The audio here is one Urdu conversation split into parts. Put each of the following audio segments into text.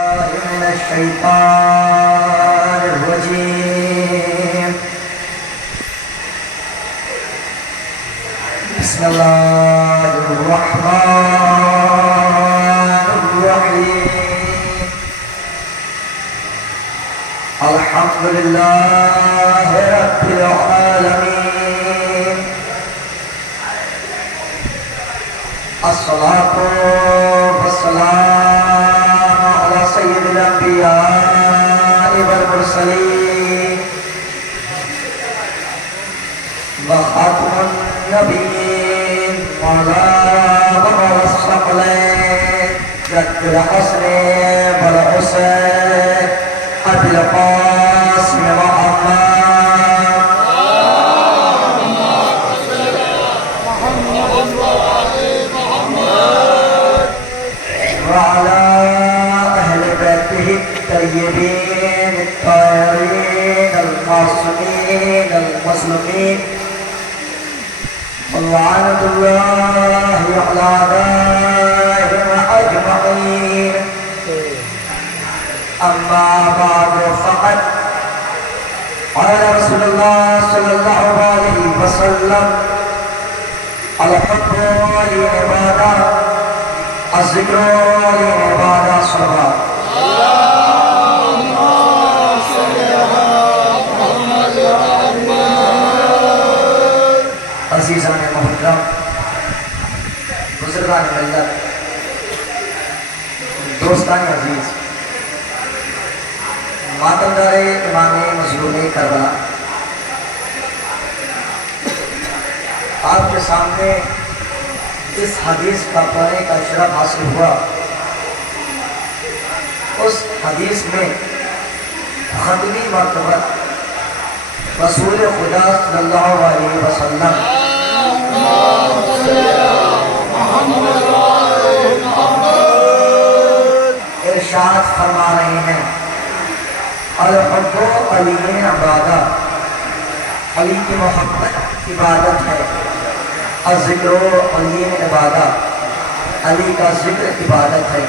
من الشيطان الرجيم. بسم الله الرحمن الرحيم. الحمد لله رب العالمين. الصلاة والسلام على سيد الأنبياء والمرسلين وخاتم النبيين وعلى الثقلين جد الحسن والحسين أبي القاسم محمد وعلى أهل بيته الطيبين الطاهرين المعصومين المظلومين ولعنة الله على أعدائهم أجمعين. أما بعد فقد قال رسول الله صلى الله عليه وسلم: الحب للعبادة، الذکر للعبادہ صلوات. عزیزان محترم، بزرگان ملت، دوستان عزیز، ماتمدار امام مظلوم کربلا، آپ کے سامنے اس حدیث کا پڑھنے کا شرف حاصل ہوا. اس حدیث میں ختمی مرتبہ رسول خدا صلی اللہ علیہ وسلم ارشاد فرما رہے ہیں: الحب علی عبادہ، علی کی محبت عبادت ہے. الذکر علی عبادہ، علی کا ذکر عبادت ہے.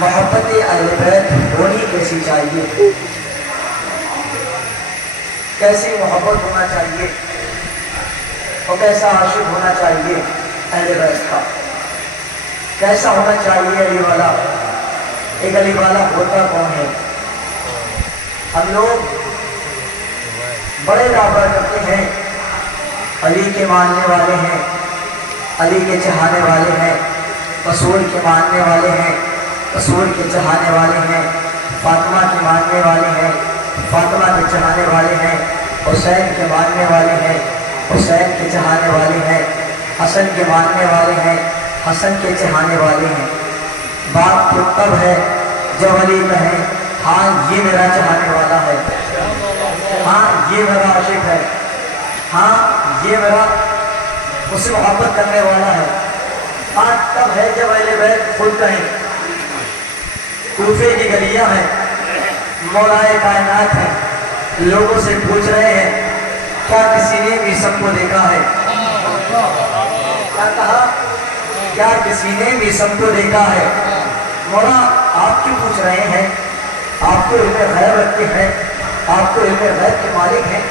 محبت اہل بیت ہونی کیسی چاہیے، کیسی محبت ہونا چاہیے اور کیسا عاشق ہونا چاہیے اہل بیت کا، کیسا ہونا چاہیے علی والا. ایک علی والا ہوتا کون ہے؟ ہم لوگ بڑے دعویٰ کرتے ہیں علی کے ماننے والے ہیں، علی کے چاہنے والے ہیں، رسول کے ماننے والے ہیں، رسول کے چاہنے والے ہیں، فاطمہ کے ماننے والے ہیں، فاطمہ کے چاہنے والے ہیں، حسین کے ماننے والے ہیں، حسین کے چاہنے والے ہیں، حسن کے ماننے والے ہیں، حسن کے چاہنے والے ہیں. بات تو تب ہے جب علی کہیں: ہاں یہ میرا چاہنے والا ہے، ہاں یہ میرا عاشق ہے، ہاں یہ میرا اس سے محبت کرنے والا ہے. آج تب ہے جب اہل بیت خود کہیں. کوفے کی گلیاں ہیں، مولائے کائنات ہیں، لوگوں سے پوچھ رہے ہیں: کیا کسی نے میثم کو دیکھا ہے؟ کیا کہا؟ کیا کسی نے میثم کو دیکھا ہے؟ مولا آپ کیوں پوچھ رہے ہیں؟ آپ تو علم غیب رکھتے ہیں، آپ تو علم غیب کے مالک ہیں،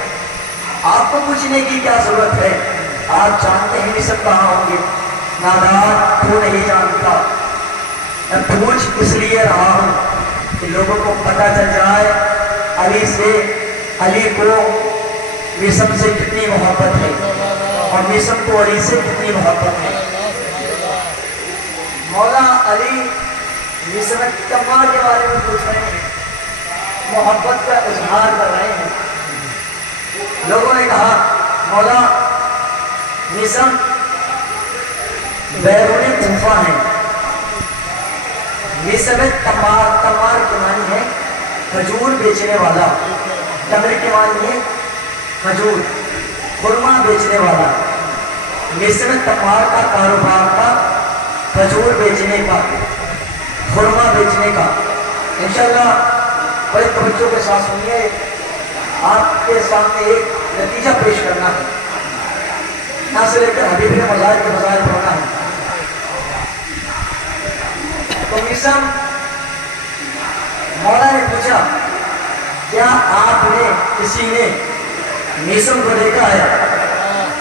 آپ کو پوچھنے کی کیا ضرورت ہے؟ آپ جانتے ہیں میثم کہاں ہوں گے. نادان تو نہیں جانتا. میں پوچھ اس لیے رہا ہوں کہ لوگوں کو پتہ چل جائے علی سے، علی کو میثم سے کتنی محبت ہے اور میثم کو علی سے کتنی محبت ہے. مولا علی میثم کمار کے بارے میں پوچھ رہے ہیں، محبت کا اظہار کر رہے ہیں. لوگوں نے کہا: مولا میثم بیرون کوفہ ہیں. میثم تمار، تمار کے معنی ہے کھجور بیچنے والا، تمر کے معنی ہے کھجور، خرما بیچنے والا. میثم تمار کا کاروبار تھا کھجور بیچنے کا، خرما بیچنے کا. انشاءاللہ بڑے توجہ کے ساتھ سنیے، آپ کے سامنے ایک نتیجہ پیش کرنا ہے، نہ سے لے کر حبیب نے مظاہر کے مظاہر پڑھنا ہے. تو میثم کیا آپ نے کسی نے میسم کو دیکھا ہے؟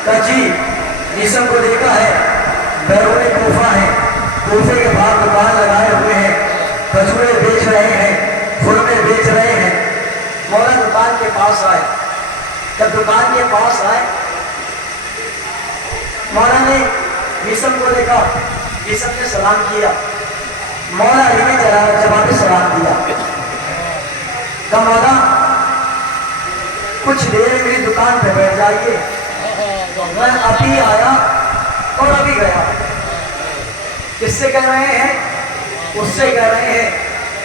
کچی میسم کو دیکھا ہے؟ بیرون کوفہ ہے، کوفے کے باہر دکان لگائے ہوئے ہیں، کھجورے بیچ رہے ہیں، خرمے بیچ رہے ہیں۔ مولا دکان کے پاس آئے، جب دکان کے پاس آئے مولا نے میسم کو دیکھا، میسم نے سلام کیا، مولا علی نے جواب سلام دیا، کہا مولا کچھ دیر میری دکان پہ بیٹھ جائیے، میں ابھی آیا اور ابھی گیا۔ کس سے کہہ رہے ہیں؟ اس سے کہہ رہے ہیں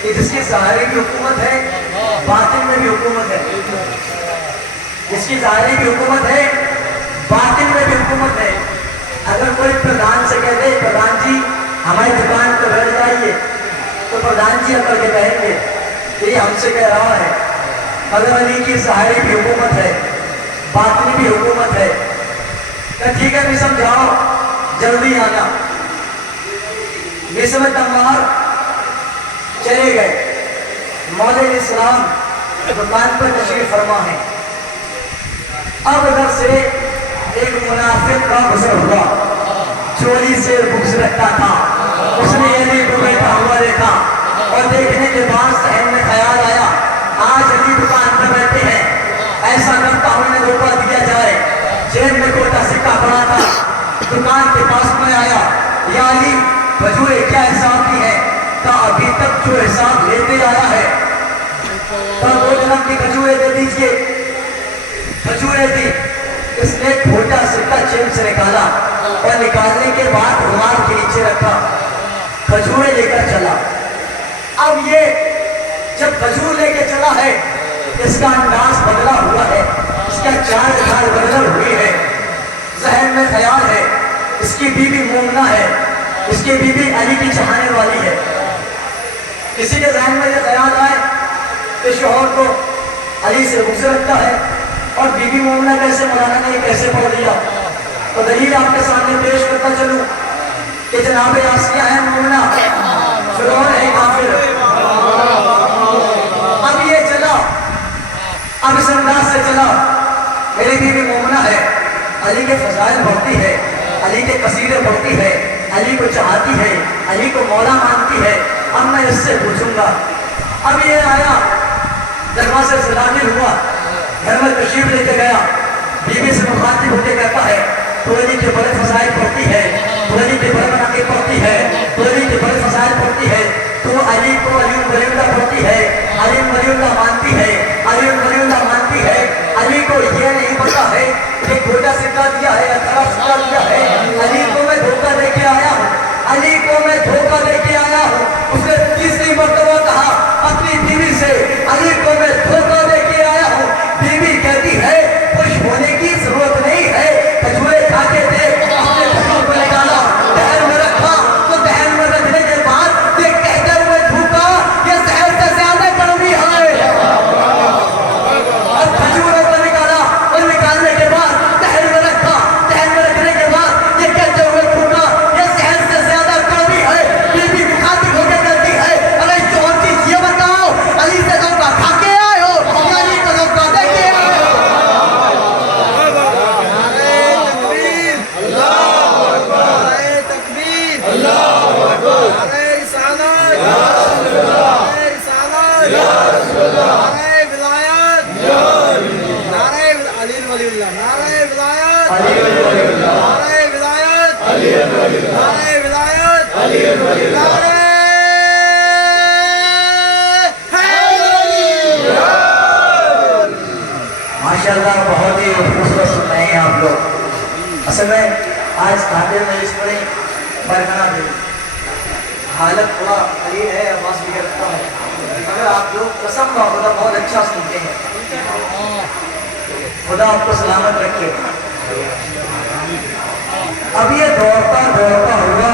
کہ جس کی ظاہری بھی حکومت ہے باطن میں بھی حکومت ہے، جس کی ظاہری بھی حکومت ہے باطن میں بھی حکومت ہے۔ اگر کوئی پردھان سے کہہ دے پردھان جی ہماری دکان پہ بیٹھ جائیے، تو پردھان جی اکڑ کے کہیں گے کہ یہ ہم سے کہہ رہا ہے۔ مگر علی کی ظاہری بھی حکومت ہے باطنی بھی حکومت ہے، کہ ٹھیک ہے میسم جاؤ جلدی آنا۔ میسم تمار چلے گئے، مولا علیہ السلام دکان پر تشریف فرما ہے۔ اب ادھر سے ایک منافق کا گزر ہوا، چوری سے بغض رکھتا تھا، اس نے علی کو بیٹھا ہوا دیکھا اور دیکھنے کے بعد ذہن میں خیال آیا آج علی دکان پر بیٹھے ہیں، ایسا کرتا ہوں انہیں دھوکہ دیا جائے۔ جیب میں کوٹا سکہ پڑا تھا، دکان کے پاس میں آیا، یا علی کھجورے کیا حساب کی ہے؟ کہا ابھی تک جو حساب لیتے آیا ہے، کہا 2 جنم کی کھجورے دے دیجئے۔ کھجورے دی، اس نے کھوٹا سکہ جیب سے نکالا اور نکالنے کے بعد رومال کے نیچے رکھا، کھجورے لے کر چلا۔ اب یہ جب کھجور لے کے چلا ہے، اس کا انداز بدلا ہوا ہے، اس کا چال ڈھال بدل ہوئی ہے۔ ذہن میں خیال ہے اس کی بیوی مومنہ ہے، اس کی بیوی علی کی چاہنے والی ہے۔ کسی کے ذہن میں یہ خیال آئے کہ شوہر کو علی سے بغض رکھتا ہے اور بیوی مومنہ کیسے مولانا نے یہ کیسے پڑھ دیا، تو دلیل آپ کے سامنے پیش کرتا چلوں کہ جناب آسیہ ہے مومنہ، فرعون ہے کافر۔ اب یہ چلا، اب اس انداز سے چلا، میری بیوی مومنہ ہے، علی کے فضائل بڑھتی ہے، علی کے قصیدے پڑھتی ہے، علی کو چاہتی ہے، علی کو مولا مانتی ہے، اب میں اس سے پوچھوں گا۔ اب یہ آیا، دروازے سے داخل ہوا، گھر میں تشریف لے کے گیا، بیوی سے مخاطب ہو کے کہتا ہے تو علی کے بڑے فضائل پڑھتی ہے، تو علی کے بڑے مناقب پڑھتی ہے، تو علی کے بڑے فضائل پڑھتی ہے، تو علی کو علی ولی اللہ پڑھتی ہے، علی ولی اللہ مانتی ہے، علی ولی اللہ مانتی ہے۔ علی کو یہ نہیں پتا ہے کہ کھوٹا سکہ دیا ہے یا کھرا سکہ دیا ہے، علی کو میں دھوکہ دے کے آیا ہوں، علی کو میں دھوکہ دے کے آیا ہوں۔ اس نے تیسری مرتبہ کہا اپنی بیوی سے علی کو میں دھوکہ دے کے آیا ہوں۔ بیوی کہتی ہے خوش ہونے کی ضرورت نہیں ہے، کھجورے کھا کے دیکھ، اپنے کھجور کو نکالا، دہن میں رکھا، تو دہن میں رکھنے کے بعد یہ کہتے ہوئے دھوکا یہ زہر سے زیادہ کڑوی ہے، اور کھجوروں کو نکالا اور نکالنے کے بعد دہن میں رکھا، دہن میں رکھنے کے بعد یہ کہتے ہوئے دھوکا یہ زہر سے زیادہ کڑوی ہے۔ بیوی مخاطب ہو کے کہتی ہے ارے جو اور چیز یہ بتاؤ، علی سے دھوکا کھا کے آئے ہو یا علی کو دھوکا دے کے آئے ہو؟ ماشاءاللہ بہت ہی خوبصورت سن رہے ہیں آپ لوگ۔ اصل میں آج خاطر میں اس پڑھیں برکنا بھی حالت تھوڑا قلیل ہے، آواز بھی رکھتا ہے، مگر آپ لوگ قسم کا خدا بہت اچھا سنتے ہیں، خدا آپ کو سلامت رکھے۔ اب یہ دوڑتا دوڑتا ہوا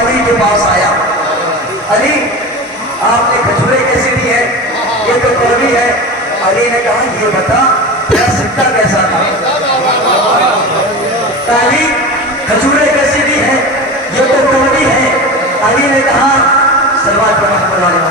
علی کے پاس آیا، علی آپ نے کھجورے کیسی دی ہے؟ یہ تو کڑوی ہے۔ علی نے کہا یہ بتا میرا سکہ کیسا تھا؟ علی کھجورے کیسی دی ہے؟ یہ تو کڑوی ہے۔ علی نے کہا سلوات پر محمد علیہ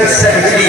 61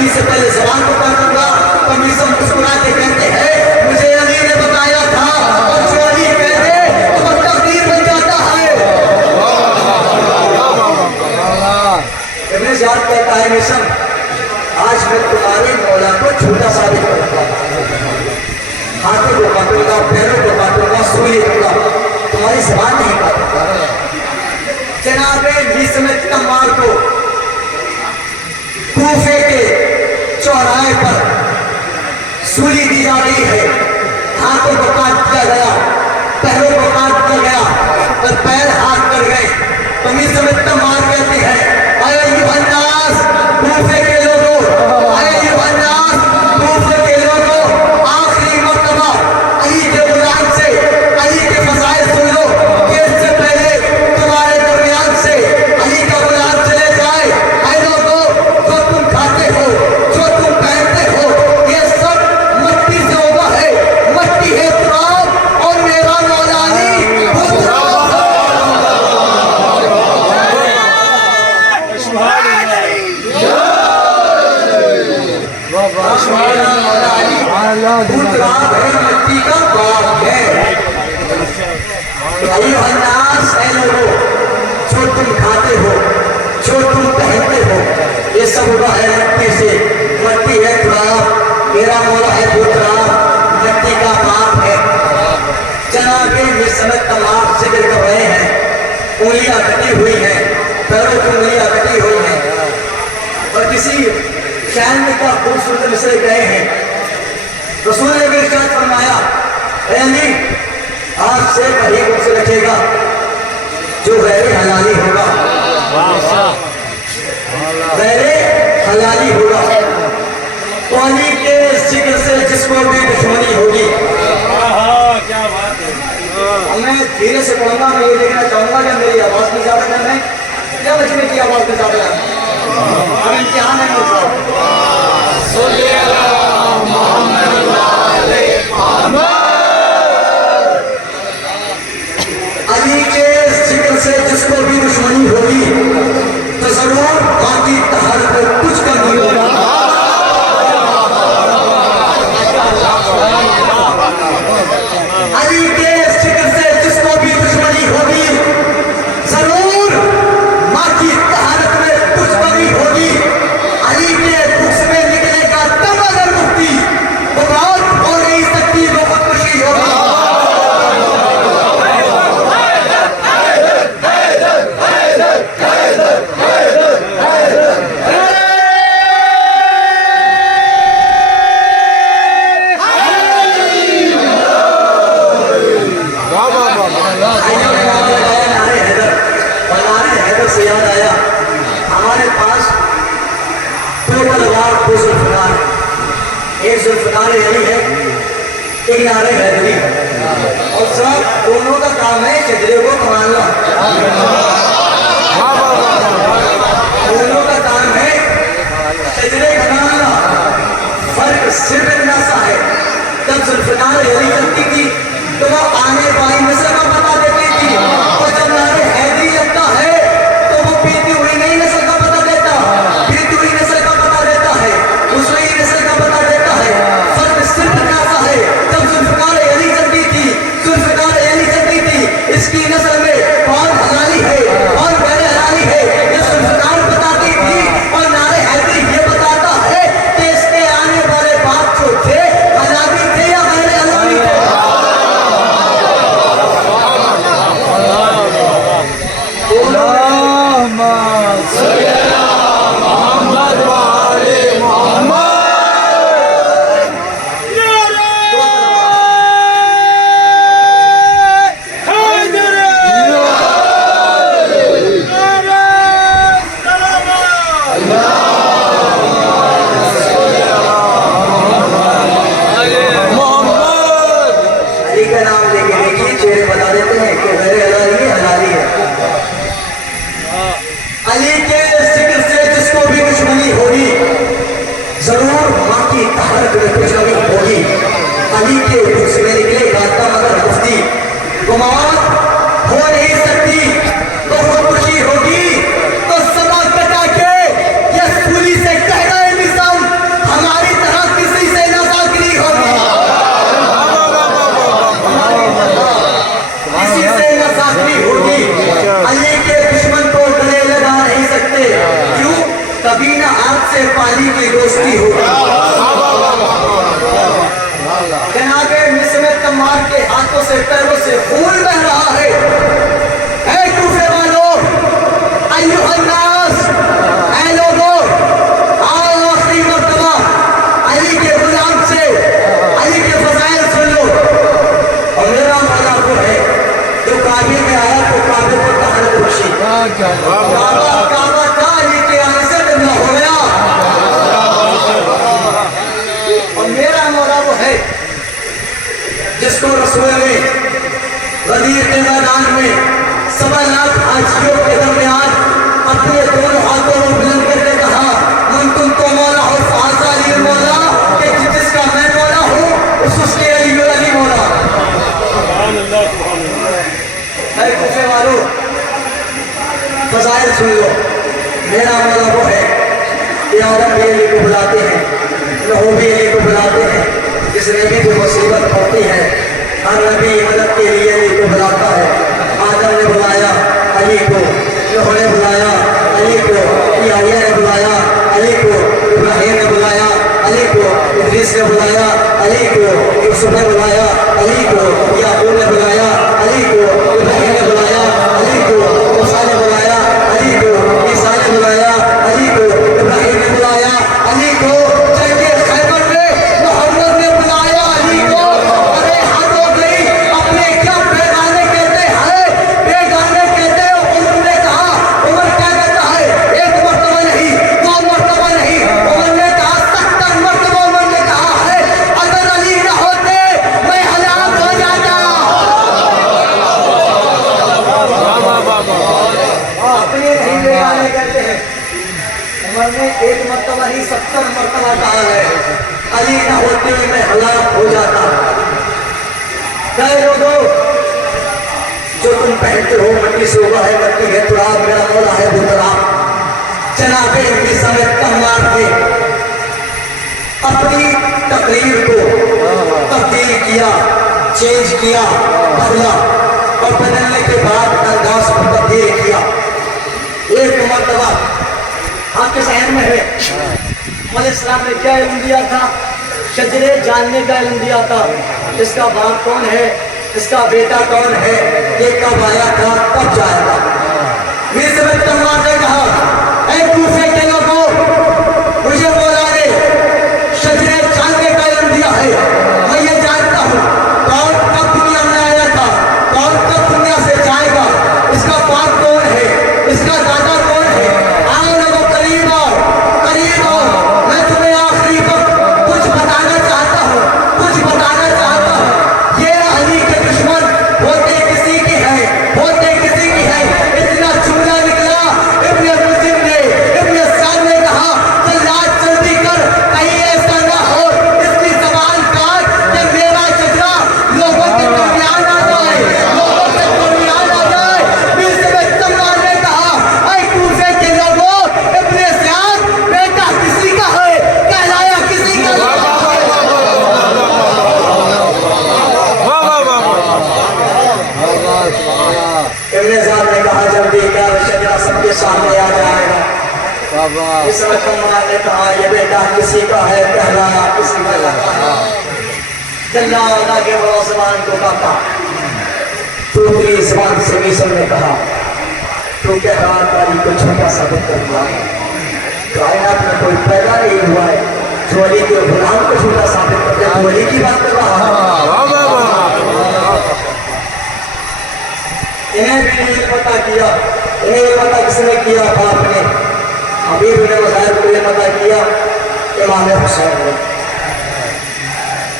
علی سے پہلے زبان کو کاٹوں گا. تو مرزا مسکرا کے کہتے ہیں مجھے علی نے بتایا تھا اور جو علی کہتے تو وہ تقدیر بن جاتا ہے. ابن زیاد کہتا ہے مرزا آج میں تمہارے مولا کو جھوٹا ثابت کروں گا. ہاتھوں کو کاٹوں گا, پیروں کو کاٹوں گا, سوئی دوں گا, تمہاری زبان نہیں کاٹوں گا. جناب مصمت تمار کو کوفے کے چوراہے پر سولی دی جا رہی ہے. ہاتھوں کو کاٹ دیا گیا, پیروں کو کاٹ دیا گیا اور پیر ہاتھ کر گئے. تو مصمت تمار کہتی ہے اے ایھا الناس, کوفے کے لوگوں, اے ایھا الناس, کوفے کے لوگوں, آخری مرتبہ علی کے غلام سے علی کے فضائل سن لو کہ اس سے پہلے تمہارے درمیان سے علی کا غلام چلے جائے. اے لوگوں, جو تم کھاتے ہو, جو تم پہنتے ہو, یہ سب مٹی سے ہوگا ہے. مٹی ہے تراب اور میرا مولا علی وہ تراب ہے. تراب ہے, مٹی کا باغ ہے. ایھا الناس, اے لوگوں, جو تم کھاتے ہو, جو تم پہنتے ہو, یہ سب ہوگا ہے مٹی سے. مٹی ہے تراب, میرا مولا ہے وہ تراب, مٹی کا باغ ہے. جناب مصمت تمام ذکر کر رہے ہیں, انگلیاں کٹی ہوئی ہیں, پیروں کی انگلیاں کٹی ہوئی ہیں اور کسی شہر میں کا خوبصورت مصرے گئے ہیں. رسول نے بھی ارشاد فرمایا اے علی, آپ سے قریب ان سے رکھے گا جو غیر حلالی ہوگا, غیر حلالی ہوگا. تو علی کے ذکر سے جس کو بھی دشمنی ہوگی. میں دھیرے سے پڑھوں گا, میں یہ دیکھنا چاہوں گا کہ میری آواز بھی زیادہ کم ہے یا بچنے کی آواز بھی زیادہ ہے. ہم امتحان ہے علی کے ذکر سے جس کو بھی دشمنی ہوگی تو ضرور باقی طہارت میں کچھ کمی ہوگا. علی کے ذکر سے جس کو بھی دشمنی ہوگی ضرور باقی طہارت میں کچھ کمی ہوگی. علی کے بکس میں نکلے گا تب اگر مفتی وہ بات ہو نہیں سکتی, وہ خودکشی ہوگی. سے یاد آیا ہمارے پاس دو تلوار, دو ذوالفقار, ایک ذوالفقار علی ہے, ایک نعرہ حیدری ہے. اور سب دونوں کا کام ہے شجرے کو کمانا. دونوں کا کام ہے شجرے کمانا. فرق صرف اتنا سا ہے, جب ذوالفقار علی چلتی تھی تو وہ آنے والی نسل کا پتہ دیتی تھی, اور جب نعرہ حیدری لگتا ہے پیتی ہوئی نئی نسل کا پتہ دیتا, پیتی ہوئی نسل کا پتہ دیتا ہے, دوسری نسل کا پتہ دیتا ہے. فرق صرف اتنا سا ہے, جب ذوالفقار علی چلتی تھی, ذوالفقار علی چلتی تھی, اس کی نسل میں کون حلالی ہے اور غیر حلالی ہے یہ ذوالفقار بتاتی تھی, اور نعرہ حیدری یہ بتاتا ہے کہ اس کے آنے والے باپ جو تھے حلالی تھے یا غیر حلالی تھے. سے پیروں سے خون بہ رہا ہے. اے کوفے والوں، ایھا الناس، اے لوگوں، آؤ آخری مرتبہ علی کے غلام سے علی کے فضائل سن لو. اور میرا مولا وہ ہے جو کعبے میں آیا تو کعبے کو طہارت بخشی. کعبہ کا علی کے آنے سے بندہ ہو گیا. اور میرا مولا وہ ہے جس کو رسول نے غدیر کے میدان میں 7 لاکھ حاجیوں کے درمیان اپنے دونوں ہاتھوں میں بلند کر کے کہا من تم تو مولا ہو فاضا علی مولا، کہ جس کا میں مولا ہوں اس کے علی مولا. اے کوفے والوں، فضائل سن لو. میرا مولا وہ ہے کہ عورت بھی علی کو بلاتے ہیں، لہو بھی علی کو بلاتے ہیں. جس نبی کو مصیبت پڑتی ہے ہر نبی مدد کے لیے علی کو بلاتا ہے. آدم نے بلایا علی کو، نوح نے بلایا علی کو، یحییٰ نے بلایا علی کو، ابراہیم نے بلایا علی کو، ادریس نے بلایا علی کو، یوسف نے بلایا علی کو، یعقوب نے بلایا علی کو، ابراہیم نے بلایا علی کو، موسیٰ نے بلایا علی کو، عیسیٰ نے بلایا علی کو، ابراہیم نے بلایا علی کو. جنگ خیبر میں محمد نے بلایا علی کو. ارے حد ہو گئی، اپنے کیا بیگانے کہتے ہیں، بیگانے کہتے ہیں. عمر نے کہا، عمر کیا کہتا ہے، 1 مرتبہ نہیں، 2 مرتبہ نہیں، عمر نے کہا 70 مرتبہ. عمر نے کہا ہے اگر علی نہ ہوتے میں ہلاک ہو جاتا. اپنے نہیں بیگانے کہتے ہیں. عمر نے 1 مرتبہ نہیں 70 مرتبہ کہا ہے علی نہ ہوتے ہوئے میں ہلاک ہو جاتا. کہے لوگوں، جو تم پہنتے ہو مٹی سے ہوا ہے، مٹی ہے تراب، میرا مولا ہے وہ تراب. جناب نبی سمیت تمام نے اپنی تقریر کو تبدیل کیا، چینج کیا، بدلا، اور بدلنے کے بعد انداز کو تبدیل کیا. 1 مرتبہ آپ کے ذہن میں ہے علیہ السلام نے کیا علم دیا تھا؟ شجرے جاننے کا علم دیا تھا. اس کا باپ کون ہے، اس کا بیٹا کون ہے، یہ کب آیا تھا، کب جائے گا. میرے سمیت تمام نے کہا اے کوفے کے لوگوں، مجھے مولا نے شجرے جاننے کا علم دیا ہے. میں یہ جانتا ہوں کون کب دنیا میں آیا تھا، کون کب دنیا سے جائے گا، اس کا باپ کون ہے، اس کا دادا کون ہے. آؤ لوگوں، قریب آؤ، قریب آؤ. میں تمہیں آخری وقت کچھ بتانا چاہتا ہوں، کچھ بتانا چاہتا ہوں. یہ علی کے دشمن ہوتے کسی کی ہے، ہوتے کسی کی ہے. اتنا چولا نکلا ابن ملجم نے، ابن سعد نے کہا جلاد جلدی کر، کہیں ایسا نہ ہو اس کی زبان کاٹ کہ میرا شجرا لوگوں کے درمیان آ جائے، لوگوں کے درمیان آ جائے. میرے سمیت تمام نے کہا اے کوفے کے لوگوں، ابن سعد بیٹا کسی کا ہے، کہلایا کسی کا ہے. ابن سعد نے کہا جب دیکھا شجرا سب کے سامنے آ جائے گا. اس وقت تمام نے کہا یہ بیٹا کسی کا ہے، کہلایا کسی کا ہے. جلال آگے بڑا زبان کو کہا، تو اپنی زبان سے میسر نے کہا تو کیا کاری کو چھوٹا ثابت کر دیا. کائنات میں کوئی پیدا نہیں ہوا ہے جو علی کے غلام کو چھوٹا ثابت کر دیا. تو علی کی بات کر رہا ہے. انہیں بھی نہیں پتا کیا، انہیں یہ پتا کس نے کیا، باپ نے. حبیب نے وزیر کو یہ پتا کیا امام حسین نے.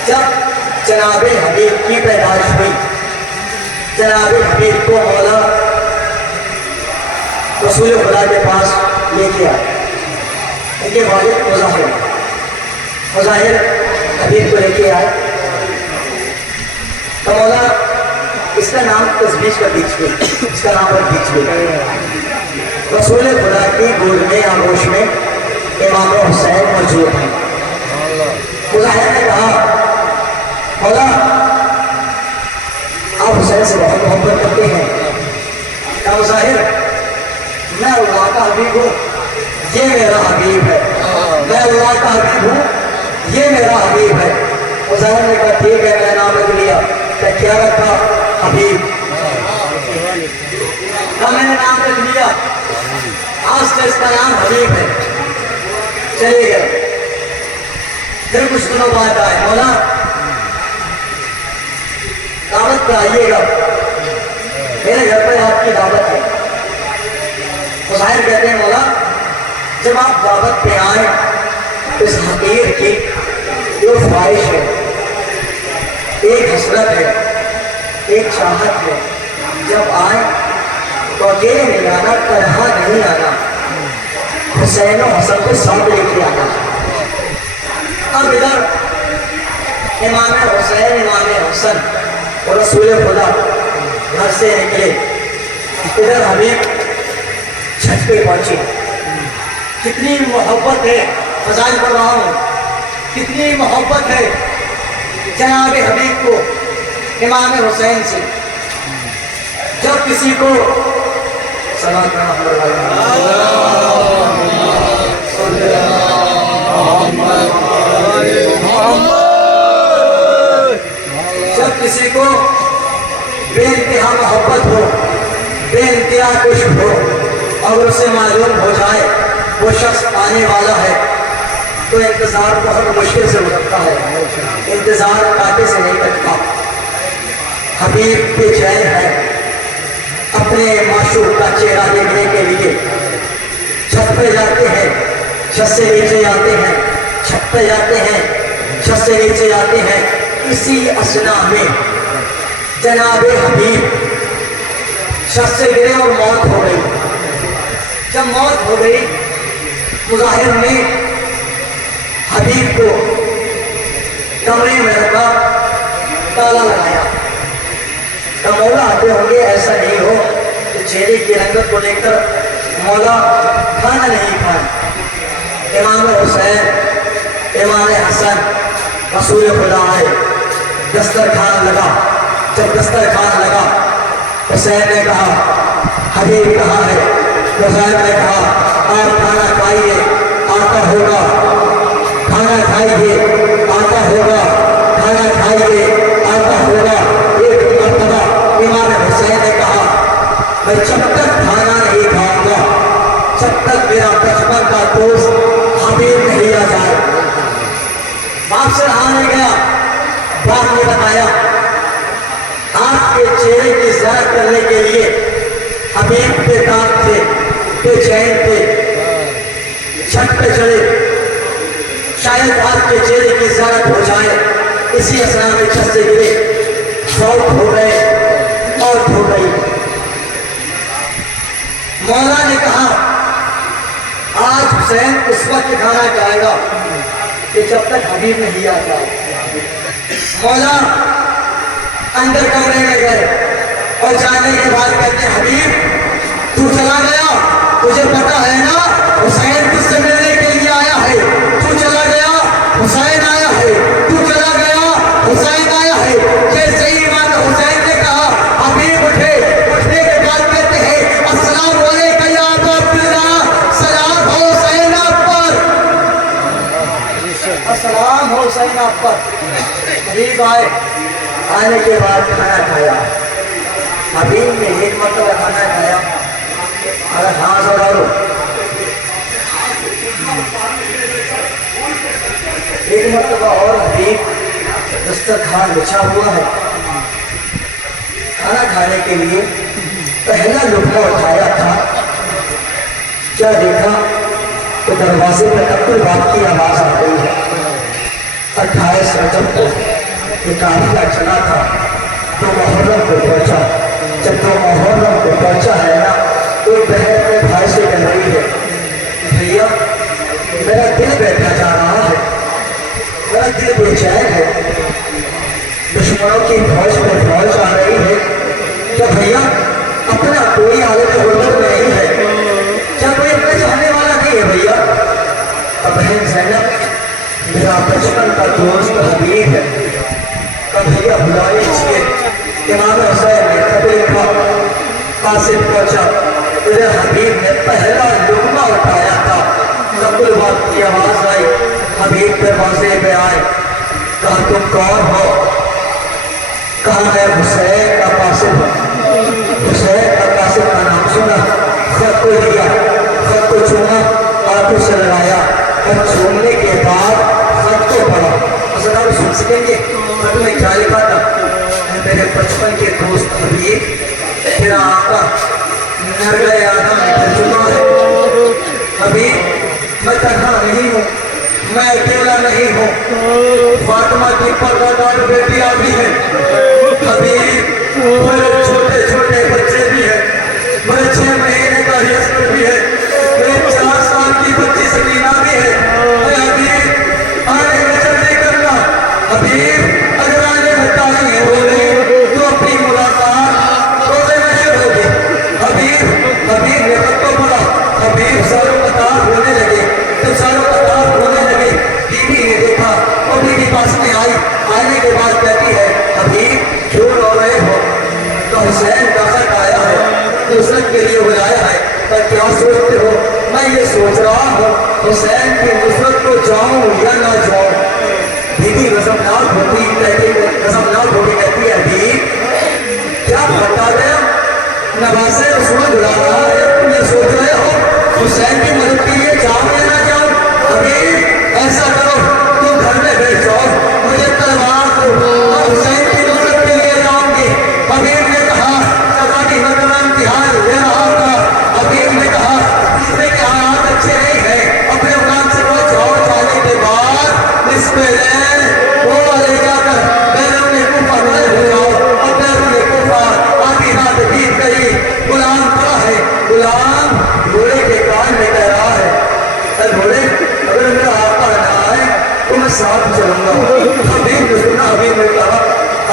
جب جناب حبیب کی پیدائش ہوئی، جناب حبیب کو مولا رسول خدا کے پاس لے کے آئے. ان کے والد مظاہر حبیب کو لے کے آئے تو مولا اس کا نام تزویج کا بیچ گئی، اس کا نام پر بیچ گئی. رسول خدا کی گود میں آغوش میں امام حسین موجود ہیں. مظاہر نے کہا مولا آپ حسین سے بہت محبت کرتے ہیں. کہا مظاہر میں اللہ کا حبیب ہوں، یہ میرا حبیب ہے. میں اللہ کا حبیب ہوں، یہ میرا حبیب ہے. مظاہر نے کہا ٹھیک ہے، میں نام لکھ لیا. کہ کیا رکھا؟ حبیب۔ میں نے نام رکھ لیا، آج سے اس کا نام حبیب ہے۔ چلے گئے، پھر کچھ دنوں بعد آئے، مولا دعوت پہ آئیے گا، میرے گھر پہ آپ کی دعوت ہے۔ ظاہر کہتے ہیں مولا جب آپ دعوت پہ آئیں اس حقیر کی جو خواہش ہے، ایک حسرت ہے، ایک چاہت ہے، جب آئیں تو اکیلے نہیں آنا، تنہا نہیں آنا، حسین و حسن کو ساتھ لے کے آنا۔ اب ادھر امام حسین امام حسن اور رسول خدا گھر سے نکلے، ادھر حبیب چھت پہ پہنچے۔ کتنی محبت ہے، فضائل پڑھ رہا ہوں، کتنی محبت ہے جناب حبیب کو امام حسین سے۔ جب کسی کو جب کسی کو بے انتہا محبت ہو، بے انتہا عشق ہو، اور اسے معلوم ہو جائے وہ شخص آنے والا ہے تو انتظار بہت مشکل سے گزرتا ہے، انتظار کاٹے سے نہیں کٹتا۔ حبیب بے چین ہے اپنے معشوق کا چہرہ دیکھنے کے لیے، چھت پہ جاتے ہیں، چھت سے نیچے آتے ہیں، چھت پہ جاتے ہیں، چھت سے نیچے آتے ہیں۔ اسی اسنا میں جناب حبیب چھت سے گرے اور موت ہو گئی۔ جب موت ہو گئی مظاہر نے حبیب کو کمرے میں رکھا، تالا لگایا۔ مولا آتے ہوں گے، ایسا نہیں ہو کہ چہرے کی رنگت کو دیکھ کر مولا کھانا نہیں کھائے۔ امام حسین امام حسن رسول خدا آئے، دسترخوان لگا۔ جب دسترخوان لگا حسین نے کہا حبیب کہاں ہے؟ حسین نے کہا آپ کھانا کھائیے، آتا ہوگا، کھانا کھائیے، آتا ہوگا، کھانا کھائیے، آتا ہوگا۔ ایک مرتبہ امام حسین نے کہا میں جب تک کھانا نہیں کھاؤں گا، جب تک میرا بچپن کا دوست حبیب نہیں آ جائے۔ باپ سے رہا نہیں گیا، باپ نے بتایا آپ کے چہرے کی زیارت کرنے کے لیے حبیب بے تاب تھے، بے چین تھے، چھت پہ چڑھے، شاید آپ کے چہرے کی زیارت ہو جائے۔ اسی اسنا میں چھت سے گرے، فوت ہو گئے، موت ہو گئی۔ مولا نے کہا آج حسین اس وقت کھانا کھائے گا کہ جب تک حبیب نہیں آتا۔ مولا اندر کمرے میں گئے اور جانے کے بعد کہتے ہیں حبیب تو چلا گیا، تجھے پتا ہے نا حسین تجھ سے ملنے کے لیے آیا ہے، تو چلا گیا حسین آیا ہے، تو چلا گیا حسین آیا ہے۔ جیسے ہی امام حسین نے کہا حبیب اٹھے، اٹھنے کے بعد کہتے ہیں السلام علیکم یا ابا عبداللہ، سلام ہو حسین آپ پر، السلام ہو حسین آپ پر۔ حبیب آئے، آنے کے بعد کھانا کھایا۔ حبیب نے ایک مرتبہ کھانا کھایا، اگر ہاں ضرور ایک مرتبہ اور حبیب دسترخوان بچھا ہوا ہے، کھانا کھانے کے لیے پہلا لقمہ اٹھایا تھا، کیا دیکھا تو دروازے پر تقبل بات کی آواز آ رہی ہے۔ 28 رجب کو یہ قافلہ چلا تھا، تو محرم کو پہنچا۔ جب تو محرم کو پہنچا ہے نا تو بہن اپنے بھائی سے کہہ رہی ہے بھیا میرا دل بیٹھا جا رہا ہے، میرا دل بے چین ہے، دشمنوں کی فوج پہ فوج آ رہی ہے، کیا بھیا اپنا کوئی حالت غربت میں نہیں ہے، کیا کوئی اپنے چاہنے والا نہیں ہے بھیا؟ اب بہن زینب میرا بچپن کا دوست حبیب ہے، اب بھیا بلائے چیئے۔ امام حسین نے خط لکھا، قاصد پہنچا، ادھر حبیب نے پہلا لقمہ اٹھایا تھا، تقبل بات کی آواز آئی، حبیب دروازے پہ آئے، کہا تم کون ہو؟ کہا ہے حسین کا قاسم، حسین کا قاسم کا نام سنا، خط کو لیا، خط کو چوما، آنکھوں سے لگایا اور چومنے کے بعد خط کو پڑھا۔ حضرت آپ سن سکیں گے خط میں کیا لکھا تھا؟ میرے بچپن کے دوست حبیب، تیرا آقا نرگہ آدم نکل چکا ہے۔ حبیب میں تنہا نہیں ہوں، میں اکیلا نہیں ہوں، فاطمہ کی پردہ دار بیٹی آبی ہے۔ حبیب میرے چھوٹے چھوٹے بچے بھی ہیں، میرے 6 مہینے کا یسر بھی ہے، میرے 4 سال کی بچی سکینہ بھی ہے۔ اے حبیب آنے میں جلدی کرنا۔ حبیب اگر آنے میں تاخیر ہو گئی تو اپنی ملاقات روزے میں شروع ہوگی۔ حبیب نے خط کو پڑھا، حبیب ساروں قطار ہونے لگے، تو ساروں قطار ہونے لگے۔ بیوی نے دیکھا اور بیوی پاس میں آئی، آنے کے بعد کہتی ہے حبیب کیوں رو رہے ہو؟ تو حسین کا خط آیا ہے، نصرت کے لیے بلایا ہے، پر کیا سوچتے ہو؟ میں یہ سوچ رہا ہوں حسین کی نصرت کو جاؤں یا نہ جاؤں۔ بیوی غضبناک ہوتی کہتی ہے حبیب کیا بتا گیا؟ نواسے رسول بلا رہا ہے، تم یہ سوچ رہے ہو حسین کی مدد کے لیے جاؤں یا نہ جاؤں؟ حبیب ایسا کرو تم گھر میں بیٹھ جاؤ، مجھے تلوار دو اور حسین کی نصرت کے لیے جاؤں گی۔ حبیب نے کہا سزا کی نظر امتحان لے رہا تھا۔ حبیب نے کہا دوسرے کے حالات اچھے نہیں ہیں، اپنے غلام سے وہ جاؤ، جانے کے بعد نصف لیل وہ لے جا کر بیرون کوفہ گئے ہو جاؤ، اور بیرون کوفہ آدھی رات بیت گئی، غلام پڑا ہے، غلام گھوڑے کے کان میں کہہ رہا ہے اے گھوڑے اگر میرا آقا نہ آئے تو میں ساتھ چلوں گا۔ حبیب نے سنا، حبیب نے کہا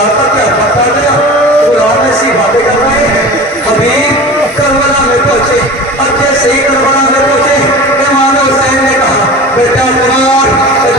آقا کیا بتا گیا؟ غلام ایسی باتیں کر رہے ہیں۔ حبیب کربلا میں پہنچے، اور جیسے ہی کربلا میں پہنچے امام حسین نے کہا بیٹا عمر